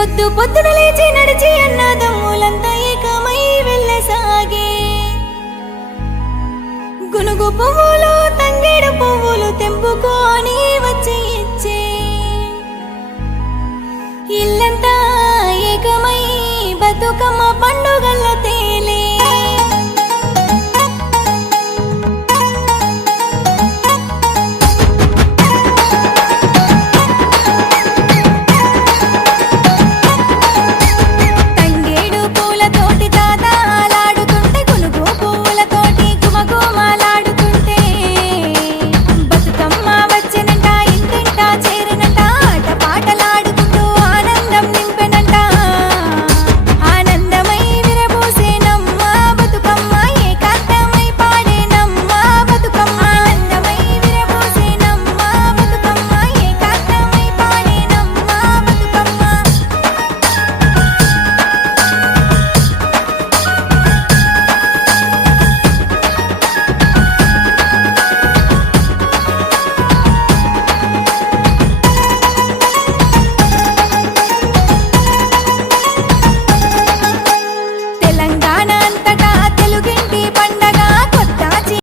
పొద్దు పొద్దున లేచి నడిచి అన్నదమ్ములంతా ఏకమై వెళ్ళసాగే గునుగు పువ్వులు తంగేడు పువ్వులు తెంపుకొని వచ్చి ఇచ్చే ఇల్లంతా ఏకమై బతుకమ్మ పండుగ